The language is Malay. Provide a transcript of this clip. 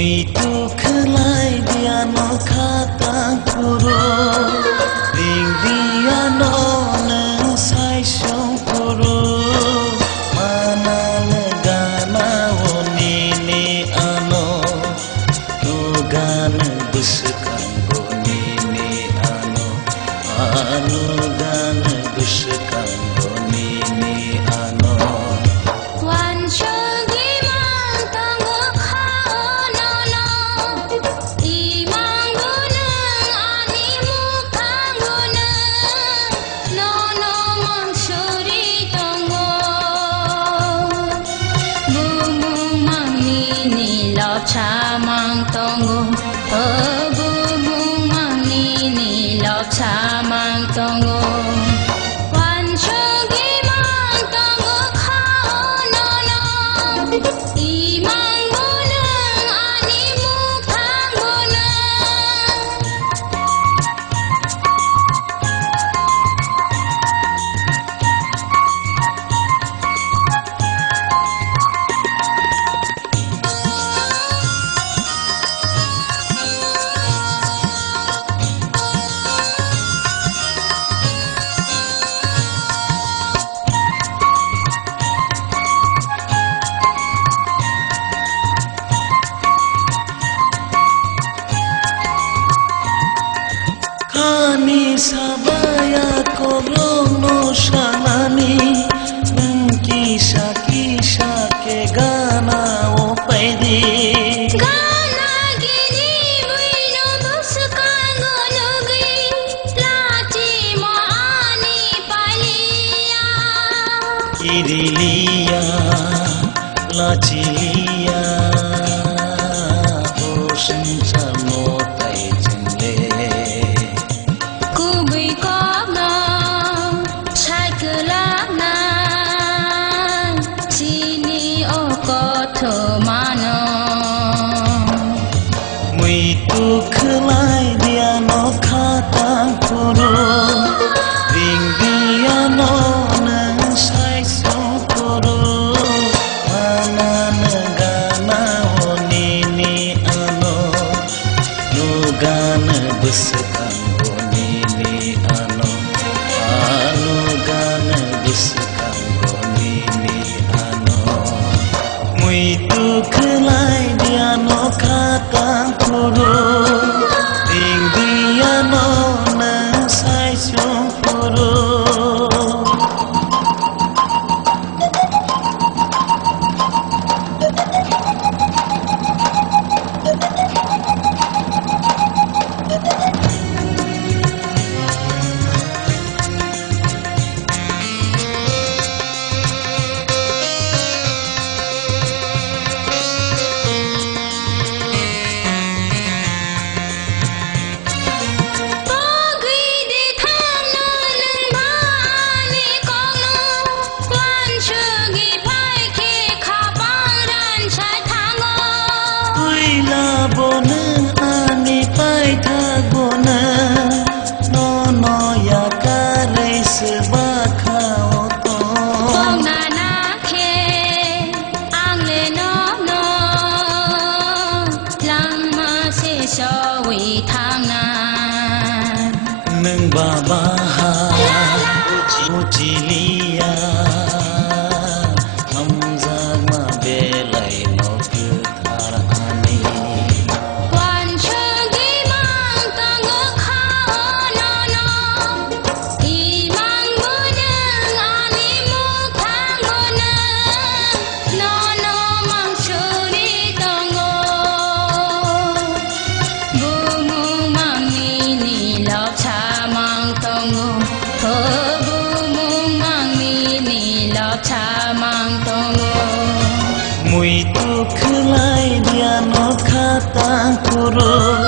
Muito kelai dia no kata kuro Ring dia no neng sai song kuro Mana negana woni ni ano Nugana busukan woni ni ano Nugana busukan woni ni ano Chamang tongo, bu mung mang ni lok chamang tongo. Wan chogi mang tongo khao no no. Imang bunang ani mukhang bunang. Kani sabaya korono shalani Nengki kisha ke gana o paidi Gana gini buino busukan gonugi Laci mo ani palia Irilia lacilia O sincamo tai jinle Kubui kogna chai kelana Sini o kotho mano Muito kelai dia no kata kuro Ring dia no neng sai song kuro Mana negana woni ni ano Nugana busukan woni ni ano Nugana busukan woni ni ano Muito kelai dia no kata kuro Ring dia no neng sai song kuro Neng babaha uci lia hamzah ma belai no ketar ani Wan chogi mang tongo khao no no Imang bunang ani mukhang bunang No no mang churi tongo Bumung mang ni lok chamang tongo Bumung mang ni lok chamang tongo Muito kelai dia no kata kuro